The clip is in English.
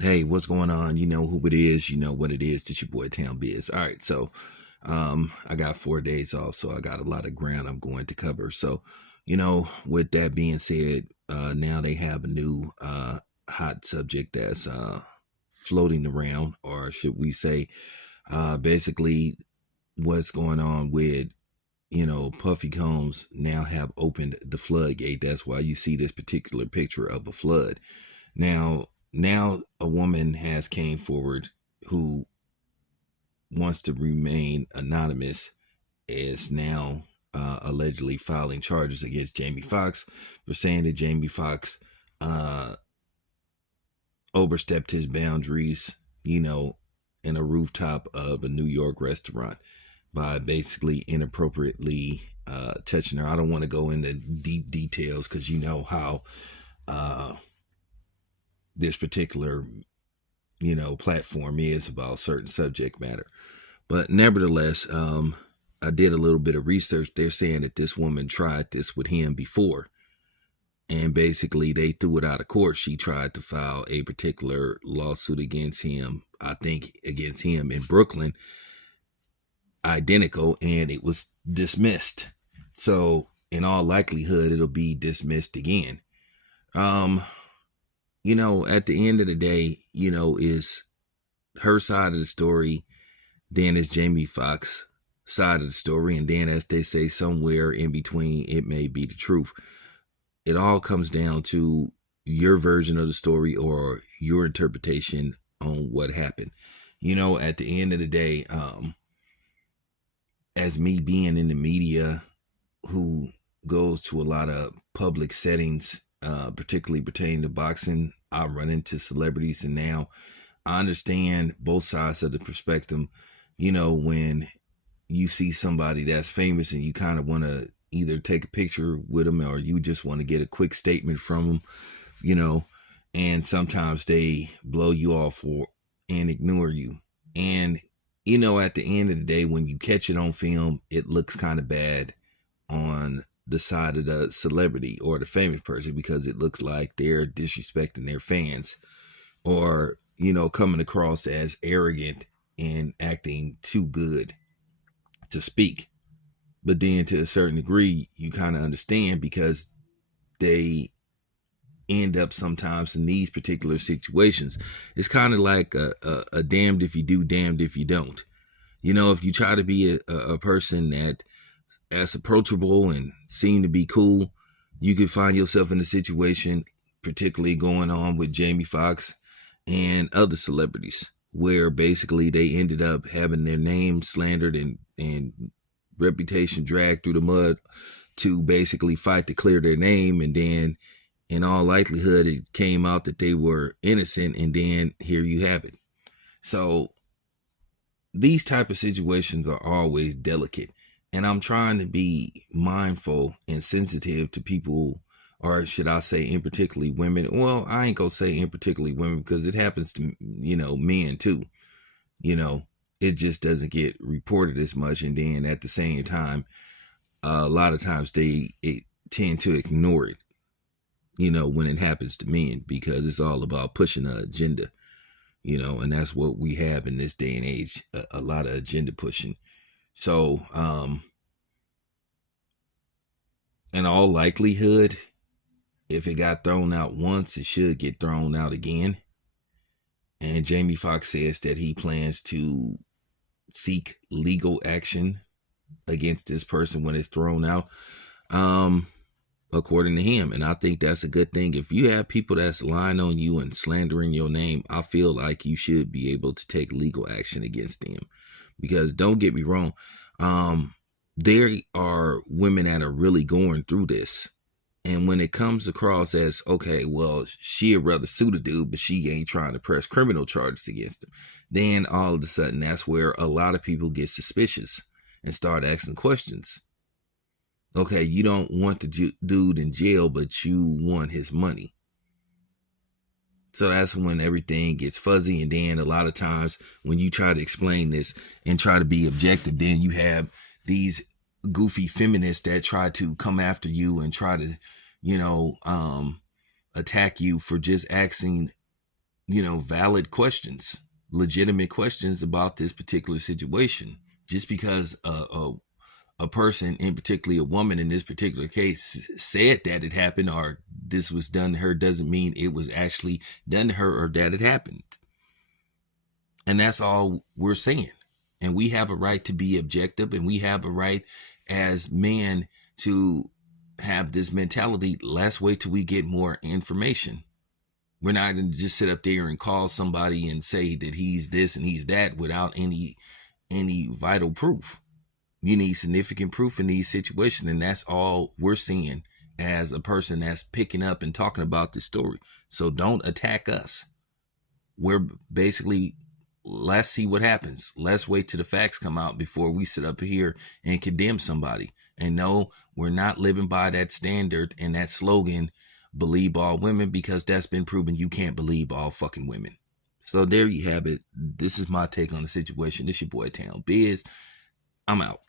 Hey, what's going on? You know who it is. You know what it is. It's your boy Town Biz. All right, so I got 4 days off, so I got a lot of ground I'm going to cover. So, with that being said, now they have a new hot subject that's floating around, or should we say, basically what's going on with Puffy Combs now have opened the floodgate. That's why you see this particular picture of a flood. Now a woman has came forward who wants to remain anonymous, is now allegedly filing charges against Jamie Foxx for saying that Jamie Foxx uh, overstepped his boundaries, in a rooftop of a New York restaurant by basically inappropriately touching her. I don't want to go into deep details because you know how uh, this particular platform is about certain subject matter. But nevertheless, I did a little bit of research. They're saying that this woman tried this with him before, and basically they threw it out of court. She tried to file a particular lawsuit against him, I think against him in Brooklyn, identical, and it was dismissed. So in all likelihood, it'll be dismissed again. Um, at the end of the day, is her side of the story, then it's Jamie Foxx side of the story, and then as they say, somewhere in between, it may be the truth. It all comes down to your version of the story or your interpretation on what happened. At the end of the day, as me being in the media who goes to a lot of public settings, particularly pertaining to boxing, I run into celebrities, and now I understand both sides of the perspective. When you see somebody that's famous and you kind of want to either take a picture with them or you just want to get a quick statement from them, you know, and sometimes they blow you off and ignore you. And, at the end of the day, when you catch it on film, it looks kind of bad on the side of the celebrity or the famous person because it looks like they're disrespecting their fans or, coming across as arrogant and acting too good to speak. But then to a certain degree, you kind of understand because they end up sometimes in these particular situations. It's kind of like a damned if you do, damned if you don't. If you try to be a person that as approachable and seem to be cool, you could find yourself in a situation, particularly going on with Jamie Foxx and other celebrities, where basically they ended up having their name slandered and reputation dragged through the mud to basically fight to clear their name. And then in all likelihood, it came out that they were innocent. And then here you have it. So these type of situations are always delicate. And I'm trying to be mindful and sensitive to people, or should I say in particularly women. Well, I ain't gonna say in particularly women because it happens to, men too. You know, it just doesn't get reported as much. And then at the same time, a lot of times they tend to ignore it, when it happens to men because it's all about pushing an agenda, and that's what we have in this day and age, a lot of agenda pushing. So, in all likelihood, if it got thrown out once, it should get thrown out again. And Jamie Foxx says that he plans to seek legal action against this person when it's thrown out, according to him. And I think that's a good thing. If you have people that's lying on you and slandering your name, I feel like you should be able to take legal action against them. Because don't get me wrong, there are women that are really going through this. And when it comes across as, okay, well, she'd rather sue the dude, but she ain't trying to press criminal charges against him, then all of a sudden that's where a lot of people get suspicious and start asking questions. Okay, you don't want the dude in jail, but you want his money. So that's when everything gets fuzzy. And then a lot of times when you try to explain this and try to be objective, then you have these goofy feminists that try to come after you and try to, attack you for just asking valid questions, legitimate questions about this particular situation. Just because a person, in particularly a woman in this particular case, said that it happened or this was done to her doesn't mean it was actually done to her or that it happened. And that's all we're saying. And we have a right to be objective, and we have a right as men to have this mentality. Let's wait till we get more information. We're not going to just sit up there and call somebody and say that he's this and he's that without any vital proof. You need significant proof in these situations, and that's all we're seeing as a person that's picking up and talking about this story. So don't attack us. We're basically, let's see what happens. Let's wait till the facts come out before we sit up here and condemn somebody. And no, we're not living by that standard and that slogan, believe all women, because that's been proven you can't believe all fucking women. So there you have it. This is my take on the situation. This your boy Town Biz. I'm out.